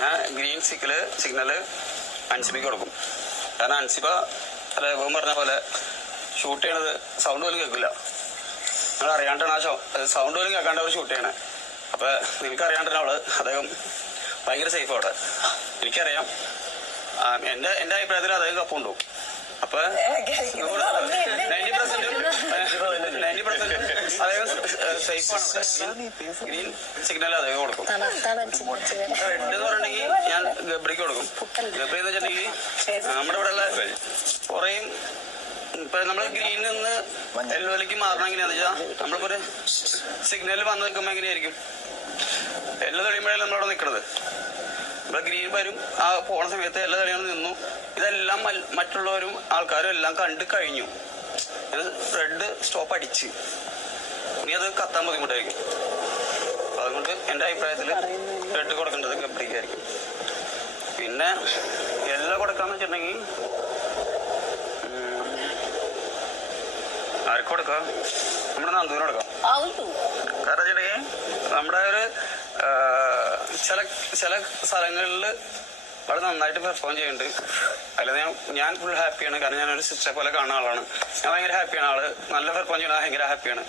ഞാൻ green signal അൻസിബയ്ക്ക് കൊടുക്കും. കാരണം അൻസിബ രഘുവൻ പറഞ്ഞ പോലെ ഷൂട്ട് ചെയ്യണത് സൗണ്ട് പോലും കേൾക്കില്ല. നിങ്ങൾ അറിയാണ്ടാണ് സൗണ്ട് പോലും കേൾക്കാണ്ട് അവർ ഷൂട്ട് ചെയ്യണേ. അപ്പൊ നിങ്ങൾക്ക് അറിയാണ്ടാണ് അവള് അദ്ദേഹം ഭയങ്കര സേഫ് അവിടെ. എനിക്കറിയാം, എന്റെ അഭിപ്രായത്തിൽ അദ്ദേഹം കപ്പുണ്ടോ. അപ്പൊ 90% അദ്ദേഹം സേഫാണ്. ഗ്രീൻ സിഗ്നൽ അദ്ദേഹം കൊടുക്കും. റെഡ് എന്ന് പറഞ്ഞിട്ടുണ്ടെങ്കിൽ ഞാൻ ഗബ്രിക്ക് കൊടുക്കും. ഗബ്രി എന്ന് വെച്ചിട്ടുണ്ടെങ്കിൽ നമ്മുടെ ഇവിടെ ഉള്ള കുറേയും ഇപ്പൊ നമ്മള് ഗ്രീനിൽ നിന്ന് യെല്ലോയിലേക്ക് മാറണം. എങ്ങനെയാന്ന് വെച്ചാൽ നമ്മളിപ്പോ ഒരു സിഗ്നലിൽ വന്ന് നിൽക്കുമ്പോ എങ്ങനെയായിരിക്കും യെല്ലോ തെളിയുമ്പോഴല്ലേ നമ്മളവിടെ നിൽക്കണത്. ഇവിടെ ഗ്രീൻ വരും, ആ പോണ സമയത്ത് എല്ലാ തെളിയാണ് നിന്നു. ഇതെല്ലാം മറ്റുള്ളവരും ആൾക്കാരും എല്ലാം കണ്ടു കഴിഞ്ഞു. റെഡ് സ്റ്റോപ്പ് അടിച്ച് ഇനി അത് കത്താൻ ബുദ്ധിമുട്ടായിരിക്കും. അതുകൊണ്ട് എന്റെ അഭിപ്രായത്തില് റെഡ് കൊടുക്കേണ്ടത് ഗബ്രിക്കായിരിക്കും. പിന്നെ യെല്ലോ കൊടുക്കാന്ന് വെച്ചിട്ടുണ്ടെങ്കിൽ ആർക്ക് കൊടുക്കാം? നമ്മുടെ നന്ദുവിന് കൊടുക്കാം. കാരണം വെച്ചിട്ടുണ്ടെങ്കിൽ നമ്മുടെ ഒരു ചില സ്ഥലങ്ങളിൽ വളരെ നന്നായിട്ട് പെർഫോം ചെയ്യുന്നുണ്ട്. അതിൽ ഞാൻ ഫുൾ ഹാപ്പിയാണ്. കാരണം ഞാനൊരു സിസ്റ്ററെ പോലെ കാണുന്ന ആളാണ്. ഞാൻ ഭയങ്കര ഹാപ്പിയാണ്. ആള് നല്ല പെർഫോം ചെയ്യണത് ഭയങ്കര ഹാപ്പിയാണ്.